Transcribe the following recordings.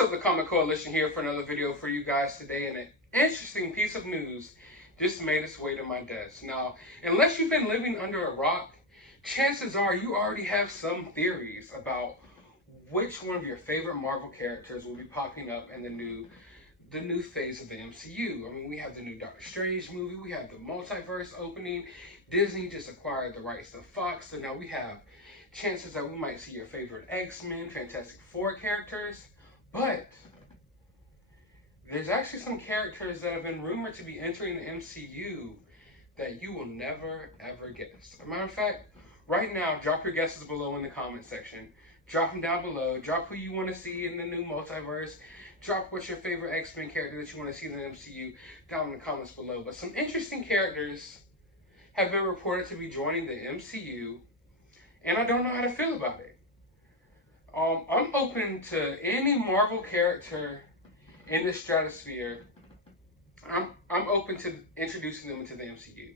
What's up, the Comic Coalition here for another video for you guys today, and an interesting piece of news just made its way to my desk. Now, unless you've been living under a rock, chances are you already have some theories about which one of your favorite Marvel characters will be popping up in the new phase of the MCU. I mean, we have the new Doctor Strange movie, we have the multiverse opening, Disney just acquired the rights to Fox, so now we have chances that we might see your favorite X-Men, Fantastic Four characters. But there's actually some characters that have been rumored to be entering the MCU that you will never, ever guess. As a matter of fact, right now, drop your guesses below in the comment section. Drop them down below. Drop who you want to see in the new multiverse. Drop what's your favorite X-Men character that you want to see in the MCU down in the comments below. But some interesting characters have been reported to be joining the MCU, and I don't know how to feel about it. I'm open to any Marvel character in the stratosphere. I'm open to introducing them into the MCU.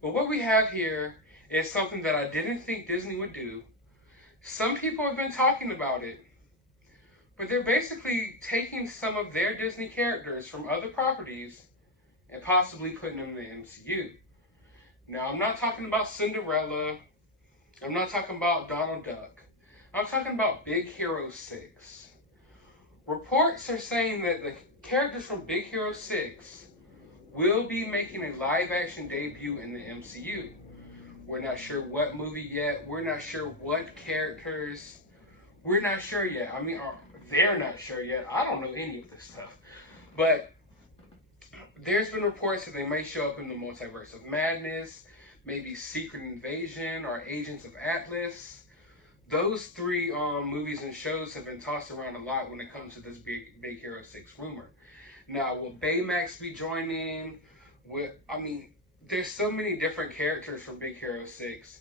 But what we have here is something that I didn't think Disney would do. Some people have been talking about it, but they're basically taking some of their Disney characters from other properties and possibly putting them in the MCU. Now, I'm not talking about Cinderella. I'm not talking about Donald Duck. I'm talking about Big Hero 6. Reports are saying that the characters from Big Hero 6 will be making a live-action debut in the MCU. We're not sure what movie yet. We're not sure what characters. We're not sure yet. I mean, they're not sure yet. I don't know any of this stuff. But there's been reports that they may show up in the Multiverse of Madness, maybe Secret Invasion or Agents of Atlas. Those three movies and shows have been tossed around a lot when it comes to this Big Hero 6 rumor. Now, will Baymax be joining? There's so many different characters from Big Hero 6.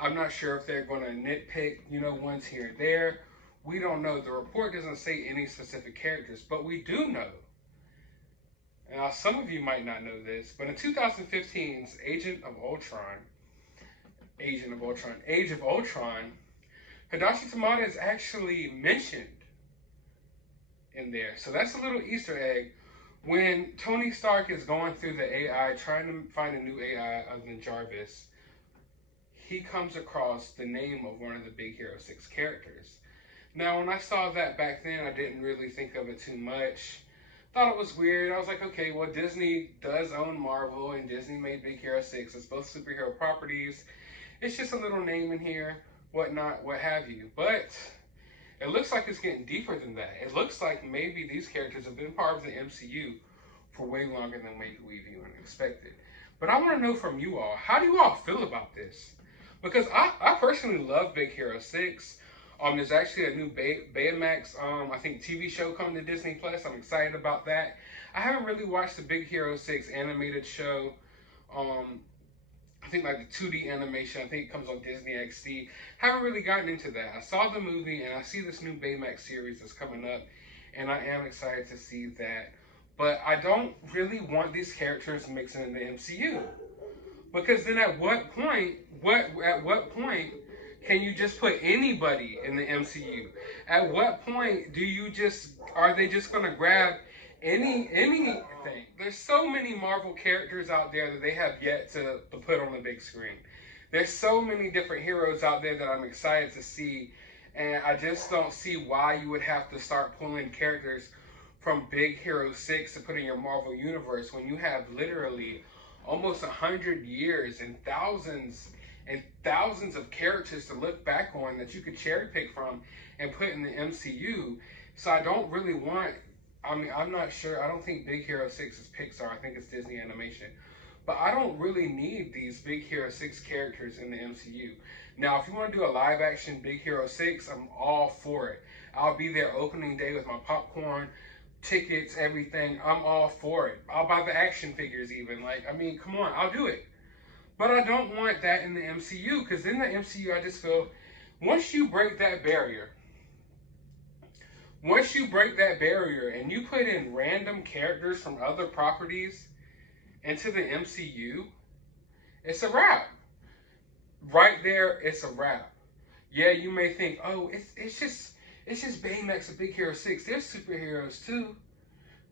I'm not sure if they're going to nitpick, ones here and there. We don't know. The report doesn't say any specific characters, but we do know. Now, some of you might not know this, but in 2015's Age of Ultron, Hideaki Tamada is actually mentioned in there. So that's a little Easter egg. When Tony Stark is going through the AI, trying to find a new AI other than Jarvis, he comes across the name of one of the Big Hero 6 characters. Now, when I saw that back then, I didn't really think of it too much. Thought it was weird. I was like, okay, well, Disney does own Marvel, and Disney made Big Hero 6. It's both superhero properties. It's just a little name in here, whatnot, what have you. But it looks like it's getting deeper than that. It looks like maybe these characters have been part of the MCU for way longer than maybe we've even expected. But I want to know from you all, how do you all feel about this? Because I personally love Big Hero 6. There's actually a new Baymax, I think, TV show coming to Disney Plus. I'm excited about that. I haven't really watched the Big Hero 6 animated show. I think like the 2D animation, I think it comes on Disney XD. Haven't really gotten into that. I saw the movie and I see this new Baymax series that's coming up, and I am excited to see that. But I don't really want these characters mixing in the MCU. Because then at what point can you just put anybody in the MCU? At what point are they just gonna grab anything? There's so many Marvel characters out there that they have yet to put on the big screen. There's so many different heroes out there that I'm excited to see, and I just don't see why you would have to start pulling characters from Big Hero 6 to put in your Marvel universe when you have literally almost 100 years and thousands of characters to look back on that you could cherry pick from and put in the MCU. So I don't really want, I'm not sure. I don't think Big Hero 6 is Pixar. I think it's Disney Animation. But I don't really need these Big Hero 6 characters in the MCU. Now, if you want to do a live action Big Hero 6, I'm all for it. I'll be there opening day with my popcorn, tickets, everything. I'm all for it. I'll buy the action figures even. Come on, I'll do it. But I don't want that in the MCU, because in the MCU, I just feel, once you break that barrier and you put in random characters from other properties into the MCU, it's a wrap. Right there, it's a wrap. Yeah, you may think, oh, it's It's just Baymax and Big Hero 6. They're superheroes too.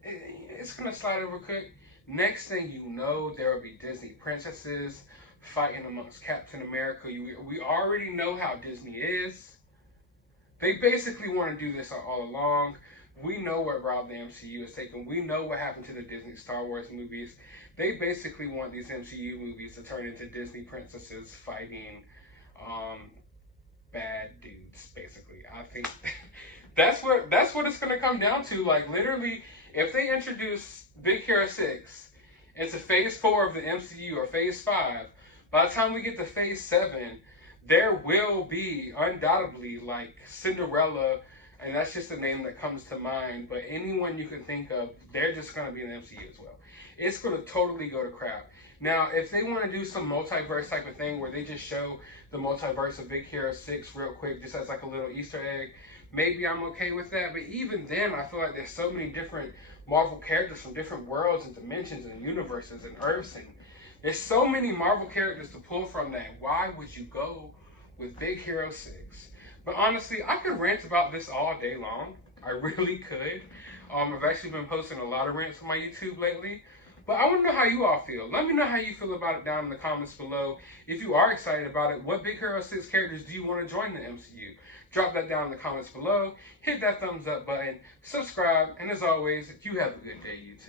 It's gonna slide over quick. Next thing you know, there will be Disney princesses fighting amongst Captain America. We already know how Disney is. They basically want to do this all along. We know what route the MCU is taking. We know what happened to the Disney Star Wars movies. They basically want these MCU movies to turn into Disney princesses fighting bad dudes. Basically, I think that's what it's gonna come down to. Like literally, if they introduce Big Hero 6 into Phase 4 of the MCU or Phase 5, by the time we get to Phase 7, there will be undoubtedly like Cinderella, and that's just the name that comes to mind, but anyone you can think of, they're just going to be in the MCU as well. It's going to totally go to crap. Now, if they want to do some multiverse type of thing where they just show the multiverse of Big Hero 6 real quick, just as like a little Easter egg, maybe I'm okay with that. But even then, I feel like there's so many different Marvel characters from different worlds and dimensions and universes and Earths, and there's so many Marvel characters to pull from that. Why would you go with Big Hero 6? But honestly, I could rant about this all day long. I really could. I've actually been posting a lot of rants on my YouTube lately. But I want to know how you all feel. Let me know how you feel about it down in the comments below. If you are excited about it, what Big Hero 6 characters do you want to join the MCU? Drop that down in the comments below. Hit that thumbs up button. Subscribe. And as always, you have a good day, YouTube.